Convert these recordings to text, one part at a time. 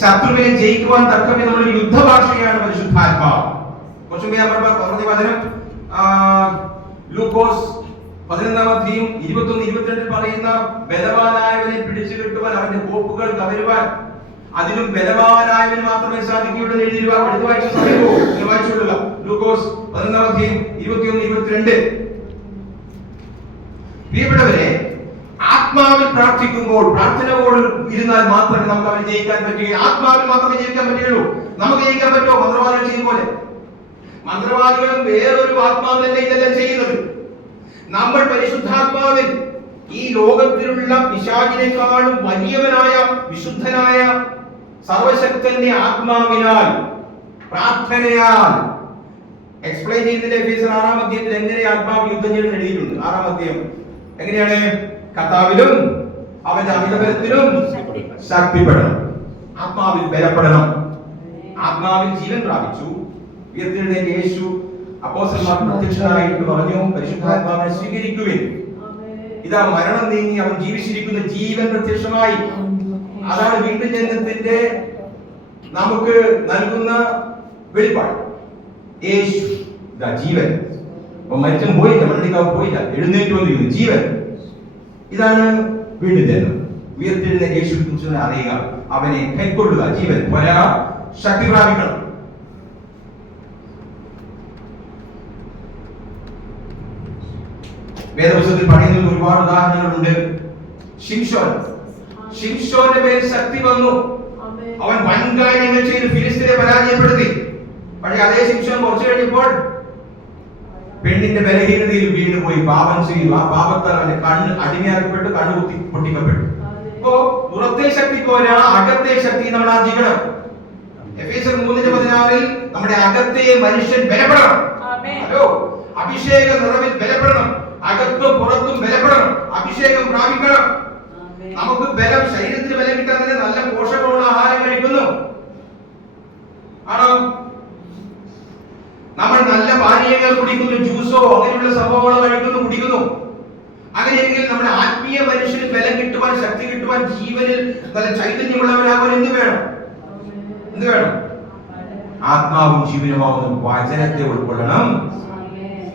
ശത്രുവിനെ ജയിക്കുവാൻ തക്കവേ നമ്മൾ യുദ്ധഭാഷയാണ് പരിശുദ്ധാത്മാവ്. കുറച്ചും പറഞ്ഞ വചനം ലൂക്കോസ് 11:21-22 പറയുന്ന ബലവാനായവനെ പിടിച്ചു കിട്ടുവാൻ അവന്റെ കോപ്പുകൾ കവരുവാൻ അതിനും ബലവാനായവന് മാത്രമേ സാധിക്കുകയുള്ളൂ എന്ന് എഴുതി വായിച്ച സമയമോ വായിച്ചുകൊള്ളുക. ലൂക്കോസ് 11:21-22. പ്രിയപ്പെട്ടവരെ, ആത്മാവിൽ പ്രാർത്ഥിക്കുമ്പോൾ പ്രാർത്ഥനയോട് ഇരുന്നാൽ മാത്രമേ നമുക്ക് അവനെ ജയിക്കാൻ പറ്റുകയുള്ളൂ. ആത്മാവിൽ മാത്രമേ ജയിക്കാൻ പറ്റുകയുള്ളൂ. നമുക്ക് ജയിക്കാൻ പറ്റുമോ? മന്ത്രവാദികൾ ചെയ്യും പോലെ. മന്ത്രവാദികളും വേറൊരു ആത്മാവിലല്ല ഇതെല്ലാം ചെയ്യുന്നത്. നമ്മൾ പരിശുദ്ധാത്മാവിൽ ഈ ലോകത്തിലുള്ള പിശാചിനേക്കാളും വലിയവനായ വിശുദ്ധനായ സർവശക്തന്റെ ആത്മാവിനാൽ പ്രാർത്ഥനയാൽ എക്സ്പ്ലെയിൻ ചെയ്യുന്നതിന്റെ എഫേസ്യർ 6-ാം അധ്യായത്തിൽ എങ്ങനെ ആത്മാവ് യുദ്ധം ചെയ്യുന്നത് എഴുതിയിട്ടുണ്ട്. 6-ാം അധ്യായം എങ്ങനെയാണ്? കർത്താവിലും അവന്റെ അമിതബലത്തിലും ശക്തിപ്പെടണം. ആത്മാവിൽ ബലപ്പെടണം. ആത്മാവിൽ ജീവൻ പ്രാപിച്ചു ഉയർത്തെഴുന്നേറ്റ യേശു അപ്പോസ്തലന്മാർക്ക് പ്രത്യക്ഷനായിട്ട് പറഞ്ഞു, പരിശുദ്ധാത്മാവിനെ സ്വീകരിക്കുവിൻ. ഇതാ മരണം നീങ്ങി അവൻ ജീവിച്ചിരിക്കുന്ന ജീവൻ പ്രത്യക്ഷമായി. അതാണ് വീണ്ടും ജനനത്തിന്റെ നമുക്ക് നൽകുന്ന വെളിപ്പാട്. യേശു ഇതാ ജീവൻ. അപ്പൊ മരിച്ചും പോയില്ല, മണ്ണിക്കാവ് പോയില്ല, എഴുന്നേറ്റ് വന്നിരിക്കുന്നു ജീവൻ. ഇതാണ് വീണ്ടും ജനനം. ഉയർത്തെഴുന്നേറ്റ യേശുവിനെ കുറിച്ച് അറിയുക, അവനെ കൈക്കൊള്ളുക, ജീവൻ പോരാ, ശക്തി പ്രാപിക്കണം. വേദപുസ്തകത്തിൽ പറയുന്ന ഒരുപാട് ഉദാഹരണങ്ങളുണ്ട്. ശിംശോന്റെ മേൽ ശക്തി വന്നു. അവൻ വൻകാര്യങ്ങൾ ചെയ്ത് ഫിലിസ്തീനെ പരാജയപ്പെടുത്തി. പക്ഷേ അതേ ശിംശോൻ കുറച്ചു കഴിഞ്ഞപ്പോൾ പെണ്ണിന്റെ ബലഹീനതയിൽ വീണുപോയി പാപം ചെയ്തു. ആ പാപത്താൽ അവന്റെ കണ്ണ് അടിമയാക്കപ്പെട്ടു, കണ്ണ് കുത്തി പൊട്ടിക്കപ്പെട്ടു. അപ്പോ പുറത്തെ ശക്തി പോരാ, അകത്തെ ശക്തി നമ്മൾ ആർജിക്കണം. എഫേസ്യർ 3:16 നമ്മുടെ അകത്തെ മനുഷ്യൻ ബലപ്പെടണം. ഹലോ, അഭിഷേക നിറവിൽ ബലപ്പെടണം. അകത്തും പുറത്തും ബലപ്പെടണം. അഭിഷേകം പ്രാപിക്കണം. നമുക്ക് ബലം, ശരീരത്തിന് ബലം കിട്ടാൻ തന്നെ നല്ല പോഷകമുള്ള ആഹാരം കഴിക്കുന്നു ആണോ? നമ്മൾ നല്ല പാനീയങ്ങൾ കുടിക്കുന്നു, ജ്യൂസോ അങ്ങനെയുള്ള സംഭവങ്ങൾ കഴിക്കുന്നു, കുടിക്കുന്നു. അങ്ങനെയെങ്കിൽ നമ്മുടെ ആത്മീയ മനുഷ്യന് ബലം കിട്ടുവാൻ, ശക്തി കിട്ടുവാൻ, ജീവനിൽ നല്ല ചൈതന്യമുള്ളവരാകാൻ എന്ത് വേണം? എന്ത് വേണം? ആത്മാവും ജീവനുമാകുന്ന വചനത്തെ ഉൾക്കൊള്ളണം.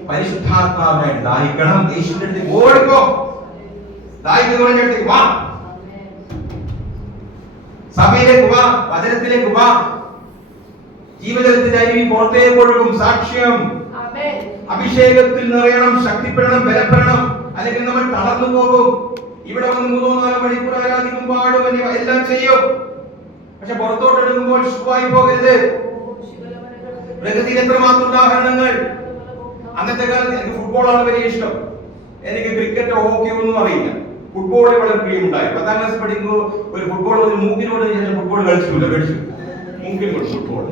പരിശുദ്ധാത്മാവിനായിട്ട് ദാഹിക്കണം. യേശുവിന്റെ അടുത്തേക്ക് ഓടിക്കോ. ദാഹിക്കുന്നവരുടെ അടുത്തേക്ക് വാ. സഭയിലേക്ക് വാ, വചനത്തിലേക്ക് വാ. ജീവജലത്തിന്റെ അരുവി പുറത്തേക്ക് ഒഴുകും. സാക്ഷ്യം. അഭിഷേകത്തിൽ നിറയണം, ശക്തിപ്പെടണം, ബലപ്പെടണം. അല്ലെങ്കിൽ നമ്മൾ തളർന്നു പോകും. ഇവിടെ വന്ന് 3-4 മണിക്കൂർ ആരാധിക്കും, പാടും, എല്ലാം ചെയ്യും. പക്ഷെ പുറത്തോട്ട് എടുക്കുമ്പോൾ ഷുവായി പോകരുത്. പ്രകൃതിയിൽ എത്രമാത്രം ഉദാഹരണങ്ങൾ. അന്നത്തെ കാലത്ത് എനിക്ക് ഫുട്ബോളാണ് വലിയ ഇഷ്ടം. എനിക്ക് ക്രിക്കറ്റോ ഹോക്കിയോ ഒന്നും അറിയില്ല. ഫുട്ബോളിൽ വളരെ പ്രിയമുണ്ടായി. 10ാം ക്ലാസ് പഠിക്കുമ്പോൾ ഒരു ഫുട്ബോൾ മൂക്കിനോട് ശേഷം ഫുട്ബോൾ കളിച്ചിട്ടില്ല, പഠിച്ചു. മൂക്കിനോട് ഫുട്ബോൾ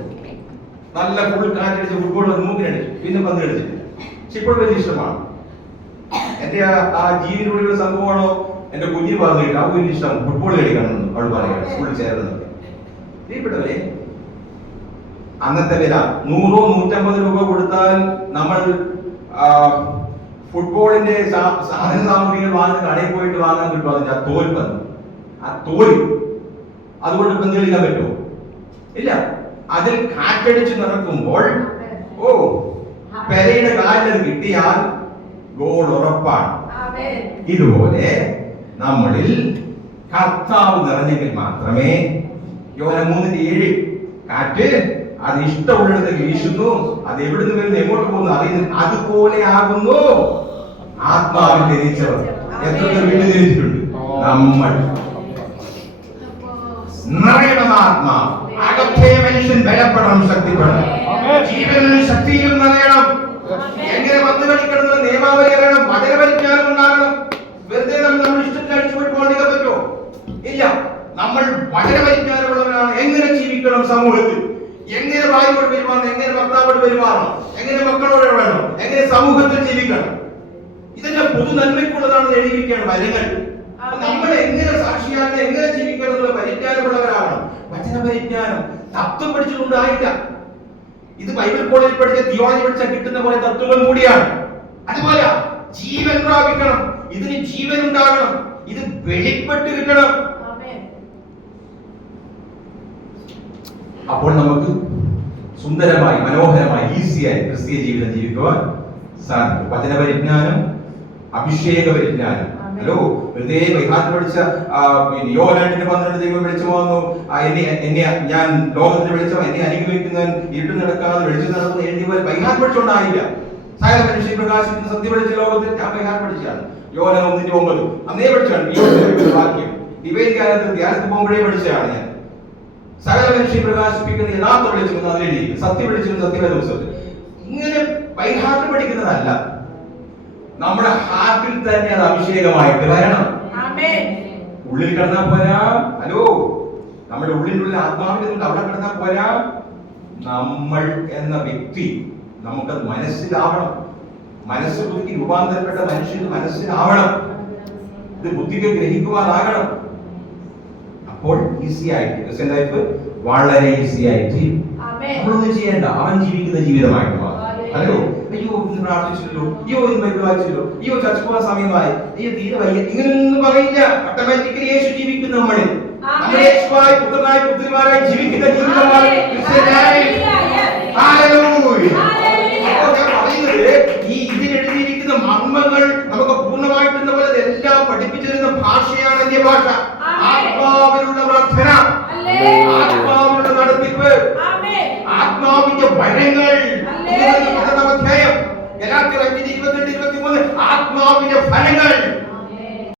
നല്ല ഫുൾ കാറ്റടിച്ച് ഫുട്ബോൾ മൂക്കിനടിച്ചു, പിന്നെ പന്ത് കളിച്ചിട്ടില്ല. പക്ഷെ ഇപ്പോൾ വലിയ ഇഷ്ടമാണ്. എന്റെ ആ ജീവിതത്തിലുള്ള സംഭവമാണോ എന്റെ കുഞ്ഞിന് പറഞ്ഞിട്ട് ആ വലിയ ഇഷ്ടം ഫുട്ബോൾ കളിക്കണം അവൾ പറയുകയാണ് സ്കൂളിൽ ചേർന്നത്. പ്രിയപ്പെട്ടവരെ, അന്നത്തെ വില 100-150 രൂപ കൊടുത്താൽ നമ്മൾ ഫുട്ബോളിന്റെ സാധന സാമഗ്രികൾ വാങ്ങുന്ന കടയിൽ പോയിട്ട് വാങ്ങാൻ കിട്ടും. അതിന്റെ ആ തോൽ പന്ത്, ആ തോല് അതുകൊണ്ട് പന്ത് കളിക്കാൻ പറ്റുമോ? ഇല്ല. അതിൽ കാറ്റടിച്ച് നടക്കുമ്പോൾ പെരയുടെ കാലിൽ കിട്ടിയാൽ ഗോൾ ഉറപ്പാണ്. ഇതുപോലെ നമ്മളിൽ കർത്താവ് നിറഞ്ഞെങ്കിൽ മാത്രമേ, യോഹന്നാൻ 3:7 കാറ്റ് അത് ഇഷ്ടമുള്ളിടത്ത് വീശുന്നു, അത് എവിടുന്ന് വരുന്നു, എങ്ങോട്ട് പോകുന്നു അറിയുന്നു, അതുപോലെ ആകുന്നു ആത്മാവിൽ ധരിച്ചവർ. എത്ര വീട് ധരിച്ചിട്ടുണ്ട്? നമ്മൾ നിറയണം. ആത്മാവ് അകത്തെ മനുഷ്യൻ ബലപ്പെടണം, ശക്തിപ്പെടണം. ജീവനിലും ശക്തിയിലും നിറയണം. എങ്ങനെ പന്ത് കളിക്കണമെന്ന് നിയമാവലി അറിയണം, വചനപരിജ്ഞാനം ഉണ്ടാകണം. വെറുതെ നമ്മൾ ഇഷ്ടത്തിന് അടിച്ചുപോയി പോകാൻ പറ്റുമോ? ഇല്ല. നമ്മൾ വചനപരിജ്ഞാനമുള്ളവരാണ്. എങ്ങനെ ജീവിക്കണം സമൂഹത്തിൽ, എങ്ങനെ ഭാര്യയോട് പെരുമാറണം, എങ്ങനെ ഭർത്താവോട് പെരുമാറണം, എങ്ങനെ മക്കളോട് വേണം, എങ്ങനെ സമൂഹത്തിൽ ജീവിക്കണം, ഇതെല്ലാം പൊതു നന്മയ്ക്കുള്ളതാണെന്ന് എഴുതിയിരിക്കുകയാണ് വചനങ്ങൾ. നമ്മൾ എങ്ങനെ സാക്ഷിയാകണം, എങ്ങനെ ജീവിക്കണം എന്നുള്ള പരിജ്ഞാനമുള്ളവരാകണം. വചനപരിജ്ഞാനം തത്വം പഠിച്ചിട്ടുണ്ടായില്ല. ഇത് ബൈബിൾ കോളേജിൽ പഠിച്ച, തിയോളജി പഠിച്ചാൽ കിട്ടുന്ന പോലെ തത്വങ്ങൾ കൂടിയാണ്. അതുപോലെ ജീവൻ പ്രാപിക്കണം, ഇതിന് ജീവൻ ഉണ്ടാകണം, ഇത് വെളിപ്പെട്ട് കിട്ടണം. അപ്പോൾ നമുക്ക് സുന്ദരമായി, മനോഹരമായി, ഈസിയായി ക്രിസ്തീയ ജീവിതം ജീവിക്കുവാൻ സാധിക്കും. വചനപരിജ്ഞാനം, അഭിഷേക പരിജ്ഞാനം. ഹലോ, വെറുതെ ബൈഹാറ്റ് പഠിച്ച യോഹന്നാന്റെ 12 ദൈവം വെളിച്ചം വന്നു, ഞാൻ ലോകത്തിന് വെളിച്ചം, എന്നെ അനുഗ്രഹിക്കുന്നവൻ ഇരുട്ട് നടക്കാതെ വെളിച്ചം നടക്കുന്ന എഴുതിയവർ ബൈഹാറ്റ് പഠിച്ചുകൊണ്ടായില്ല. സകല മനുഷ്യൻ പ്രകാശിക്കുന്ന സത്യം പഠിച്ച ലോകത്തിൽ ഞാൻ ബൈഹാറ്റ് പഠിച്ചാണ്. യോഹന്നാൻ 1:9 അന്നേ പഠിച്ചാണ് ഈ വാക്യം. ഡിവൈൻ ധ്യാനത്തിൽ ധ്യാനത്തിൽ പോകുമ്പോഴേ പഠിച്ചതാണ് ഞാൻ. സകല മനുഷ്യൻ പ്രകാശിപ്പിക്കുന്ന യഥാർത്ഥ വെളിച്ചം അതിലെ സത്യം വെളിച്ചം സത്യമായ ദിവസത്തിൽ ഇങ്ങനെ ബൈഹാർട്ട് പഠിക്കുന്നതല്ല, നമ്മുടെ ഹാർട്ടിൽ തന്നെ അത് അഭിഷേകമായിട്ട് വരണം. ഉള്ളിൽ കിടന്നാൽ പോരാ. ഹലോ, നമ്മുടെ ഉള്ളിലുള്ള ആത്മാവിൽ അവിടെ കിടന്നാൽ പോരാ. നമ്മൾ എന്ന വ്യക്തി നമുക്കത് മനസ്സിലാവണം. മനസ്സ് ബുദ്ധി രൂപാന്തരപ്പെട്ട മനുഷ്യന് മനസ്സിലാവണം. ഇത് ബുദ്ധിക്ക് ഗ്രഹിക്കുവാനാകണം. അപ്പോൾ ഈസി ആയിട്ട് ക്രിസ്ത്യൻ ലൈഫ് വളരെ ഈസി ആയിട്ട് നമ്മളൊന്നും ചെയ്യേണ്ട, അവൻ ജീവിക്കുന്ന ജീവിതമായിട്ട് മാറും. ഹലോ, അയ്യോ ഇന്ന് പ്രാർത്ഥിച്ചല്ലോ, അയ്യോ ഇന്ന് ബൈബിൾ വായിച്ചല്ലോ, അയ്യോ ചർച്ച പോകാൻ സമയമായി, അയ്യോ തീരെ വയ്യ, ഇങ്ങനെയൊന്നും പറയില്ല. ഓട്ടോമാറ്റിക്കലി യേശു ജീവിക്കുന്ന നമ്മളിൽ, നമ്മൾ യേശുവായി പുത്രനായി പുത്രിമാരായി ജീവിക്കുന്ന ജീവിതമാണ് ക്രിസ്ത്യൻ ലൈഫ്. ഹല്ലേലൂയ. അപ്പോൾ ഞാൻ പറയുന്നത് ഈ ഇതിലെഴുതിയിരിക്കുന്ന മർമ്മങ്ങൾ നമുക്ക് പൂർണ്ണമായിട്ട് പോലെ എല്ലാം പഠിപ്പിച്ചു തരുന്ന ഭാഷയാണ് അന്യഭാഷ. ആത്മാവിലുള്ള പ്രാർത്ഥന, ആത്മാവിലുള്ള നടത്തിപ്പ്, ആത്മാവിന്റെ വരങ്ങൾ. ഗലാത്യർ 5:22-23 ആത്മാവിന്റെ ഫലങ്ങൾ.